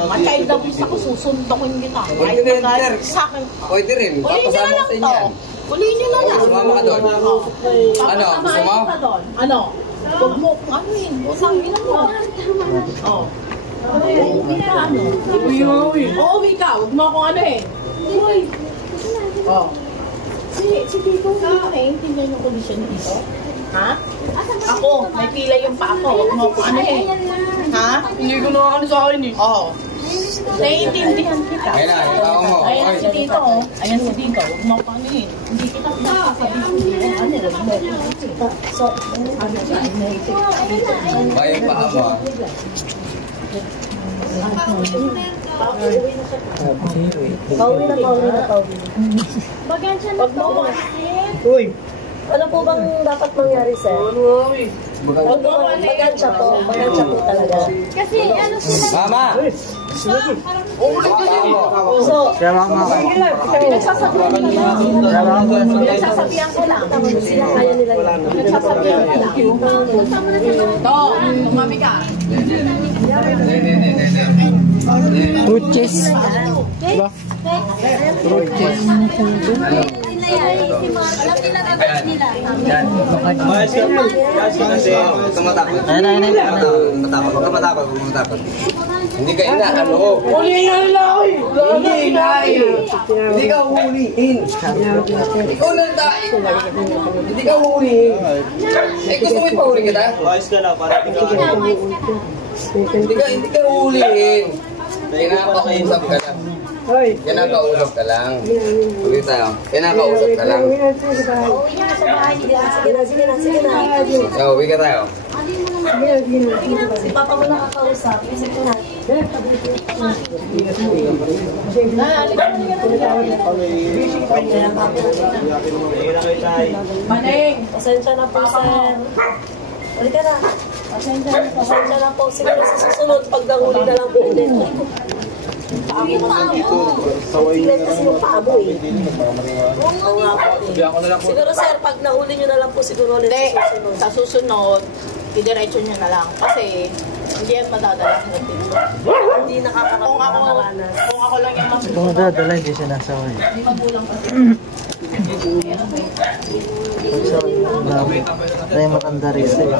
Kahit labis ako, susuntokin kita. Pwede rin, sir. Sa akin. Pwede rin. Ulihin nyo na lang to. Ulihin nyo na lang. Sumama ka doon. Ano? Gusto mo? Ano? Huwag mo kung ano yun. Usang ina mo. Oo. Uuwi ka ano? Uuwi ka. Huwag mo akong ano eh. Oo. Si Tito, hindi ko naiintindihan yung kondisyon dito. Ha? Ako, may pila yung pa ako. Huwag mo akong ano eh. Ha? Hindi ko na ano sa akin eh. Oo. Naiintindihan kita. Ayan si Tito. Ayan si Tito. Huwag mo akong ano eh. Hindi kita sasabihin. Ano? So, ano siya? Bayang pa ako. Pauwi na. Huwag mo akong Uy! Ano po bang dapat mangyari, sir? Magansya po talaga. Kasi ano sila... Mama! So, pinagsasabihan ko lang. sila kaya nila yun. Pinagsasabihan ko lang. Ito, umami ka. Fruit cheese. Diba? Fruit cheese. Tumatakot. Hindi ka inaano. Ulihin lang ako eh. Hindi ka huhulihin. Ikaw lang tayo. Hindi ka huhulihin. Eh, gusto mo ipahuli kita? Ayos ka na, para tingnan. Hindi ka huhulihin. Kinakausap ka lang. Kinakausap ka lang. Ulit tayo. Kinakausap ka lang. Sige na. Uwi ka tayo. Si Papa mo nakakausap. Sige na. Maning! Pasensya na po, sir. Ulit ka na. Pasensya na po. Siguro sa susunod, pag nahuli na lang po ulit. Tingnan kasi yung paabo eh. Siguro, sir, pag nahuli nyo na lang po siguro ulit sa susunod. Sa susunod, idiretso nyo na lang. Kasi, hindi yan madadala sa dito. Hindi nakakaranas. Kung ako lang yung magulang. Kung dadala, hindi siya nasaway. Hindi magulang kasi. Tayo matanda rin sila.